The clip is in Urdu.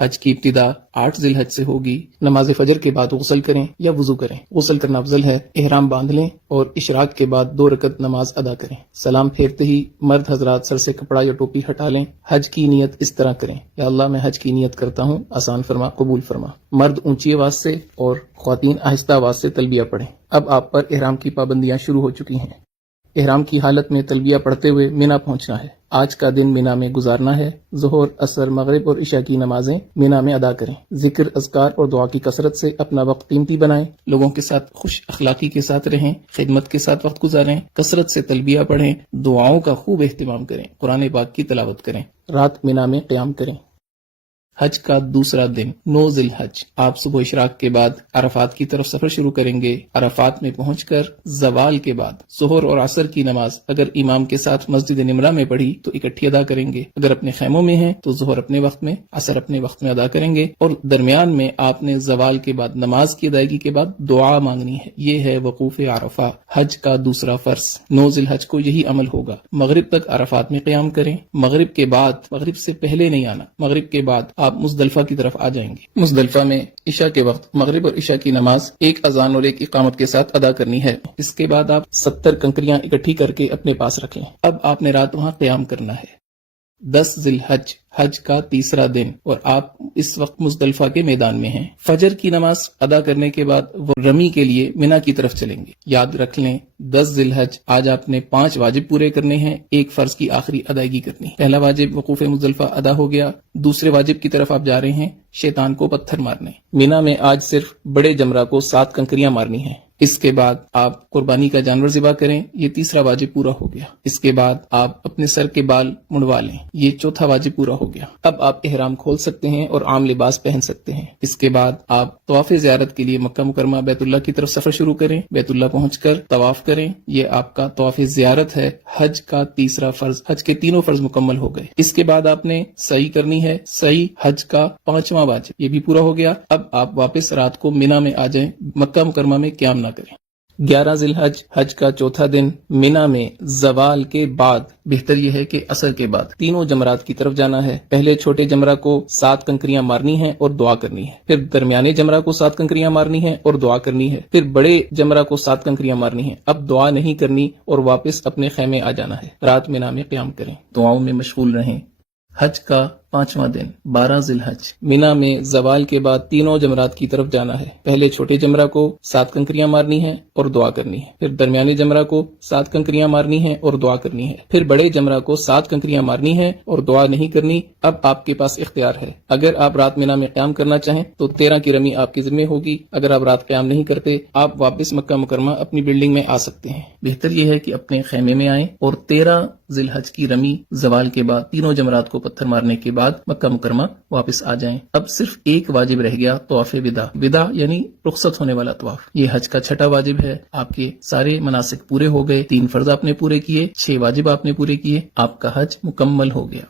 حج کی ابتدا 8 ذی الحج سے ہوگی۔ نماز فجر کے بعد غسل کریں یا وضو کریں۔ غسل کرنا افضل ہے۔ احرام باندھ لیں اور اشراق کے بعد 2 رکعت نماز ادا کریں۔ سلام پھیرتے ہی مرد حضرات سر سے کپڑا یا ٹوپی ہٹا لیں۔ حج کی نیت اس طرح کریں: یا اللہ میں حج کی نیت کرتا ہوں، آسان فرما، قبول فرما۔ مرد اونچی آواز سے اور خواتین آہستہ آواز سے تلبیہ پڑھیں۔ اب آپ پر احرام کی پابندیاں شروع ہو چکی ہیں۔ احرام کی حالت میں تلبیہ پڑھتے ہوئے مینا پہنچنا ہے۔ آج کا دن مینا میں گزارنا ہے۔ ظہر، عصر، مغرب اور عشاء کی نمازیں مینا میں ادا کریں۔ ذکر، اذکار اور دعا کی کثرت سے اپنا وقت قیمتی بنائیں۔ لوگوں کے ساتھ خوش اخلاقی کے ساتھ رہیں، خدمت کے ساتھ وقت گزاریں، کثرت سے تلبیہ پڑھیں، دعاؤں کا خوب اہتمام کریں، قرآن پاک کی تلاوت کریں، رات مینا میں قیام کریں۔ حج کا دوسرا دن 9 ذی الحج، آپ صبح اشراق کے بعد عرفات کی طرف سفر شروع کریں گے۔ عرفات میں پہنچ کر زوال کے بعد ظہر اور عصر کی نماز اگر امام کے ساتھ مسجد نمرہ میں پڑھی تو اکٹھی ادا کریں گے۔ اگر اپنے خیموں میں ہیں تو ظہر اپنے وقت میں، عصر اپنے وقت میں ادا کریں گے، اور درمیان میں آپ نے زوال کے بعد نماز کی ادائیگی کے بعد دعا مانگنی ہے۔ یہ ہے وقوف عرفہ، حج کا دوسرا فرض۔ 9 ذی الحج کو یہی عمل ہوگا۔ مغرب تک عرفات میں قیام کریں۔ مغرب کے بعد، مغرب سے پہلے نہیں آنا، مغرب کے بعد آپ مزدلفہ کی طرف آ جائیں گے۔ مزدلفہ میں عشاء کے وقت مغرب اور عشاء کی نماز ایک اذان اور ایک اقامت کے ساتھ ادا کرنی ہے۔ اس کے بعد آپ 70 کنکریاں اکٹھی کر کے اپنے پاس رکھیں۔ اب آپ نے رات وہاں قیام کرنا ہے۔ 10 ذی الحج، حج کا تیسرا دن، اور آپ اس وقت مزدلفہ کے میدان میں ہیں۔ فجر کی نماز ادا کرنے کے بعد وہ رمی کے لیے مینا کی طرف چلیں گے۔ یاد رکھ لیں 10 ذی الحج آج آپ نے 5 واجب پورے کرنے ہیں، ایک فرض کی آخری ادائیگی کرنی ہے۔ پہلا واجب وقوف مزدلفہ ادا ہو گیا۔ دوسرے واجب کی طرف آپ جا رہے ہیں، شیطان کو پتھر مارنے۔ مینا میں آج صرف بڑے جمرہ کو 7 کنکریاں مارنی ہیں۔ اس کے بعد آپ قربانی کا جانور ذبح کریں، یہ تیسرا واجب پورا ہو گیا۔ اس کے بعد آپ اپنے سر کے بال منڈوا لیں، یہ چوتھا واجب پورا ہو گیا۔ اب آپ احرام کھول سکتے ہیں اور عام لباس پہن سکتے ہیں۔ اس کے بعد آپ طواف زیارت کے لیے مکہ مکرمہ بیت اللہ کی طرف سفر شروع کریں۔ بیت اللہ پہنچ کر طواف کریں، یہ آپ کا طواف زیارت ہے، حج کا تیسرا فرض۔ حج کے تینوں فرض مکمل ہو گئے۔ اس کے بعد آپ نے سعی کرنی ہے، سعی حج کا 5واں واجب، یہ بھی پورا ہو گیا۔ اب آپ واپس رات کو مینا میں آ جائیں، مکہ مکرمہ میں قیام نہ کریں۔ 11 ذی الحج، حج کا چوتھا دن، مینا میں زوال کے بعد، بہتر یہ ہے کہ عصر کے بعد، تینوں جمرات کی طرف جانا ہے۔ پہلے چھوٹے جمرہ کو 7 کنکریاں مارنی ہیں اور دعا کرنی ہے۔ پھر درمیانے جمرہ کو 7 کنکریاں مارنی ہیں اور دعا کرنی ہے۔ پھر بڑے جمرہ کو 7 کنکریاں مارنی ہیں۔ اب دعا نہیں کرنی اور واپس اپنے خیمے آ جانا ہے۔ رات مینا میں قیام کریں، دعاؤں میں مشغول رہیں۔ حج کا 5واں دن 12 ذی الحج، مینا میں زوال کے بعد تینوں جمرات کی طرف جانا ہے۔ پہلے چھوٹے جمرہ کو 7 کنکریاں مارنی ہیں اور دعا کرنی ہے۔ پھر درمیانے جمرہ کو 7 کنکریاں مارنی ہیں اور دعا کرنی ہے۔ پھر بڑے جمرہ کو 7 کنکریاں مارنی ہیں اور دعا نہیں کرنی۔ اب آپ کے پاس اختیار ہے، اگر آپ رات مینا میں قیام کرنا چاہیں تو 13 کی رمی آپ کے ذمہ ہوگی۔ اگر آپ رات قیام نہیں کرتے، آپ واپس مکہ مکرمہ اپنی بلڈنگ میں آ سکتے ہیں۔ بہتر یہ ہے کہ اپنے خیمے میں آئیں اور 13 ذی الحج کی رمی زوال کے بعد تینوں جمرات کو پتھر مارنے کے بعد مکہ مکرمہ واپس آ جائیں۔ اب صرف ایک واجب رہ گیا، طواف وداع۔ وداع یعنی رخصت ہونے والا طواف، یہ حج کا 6واں واجب ہے۔ آپ کے سارے مناسک پورے ہو گئے، 3 فرض آپ نے پورے کیے، 6 واجب آپ نے پورے کیے، آپ کا حج مکمل ہو گیا۔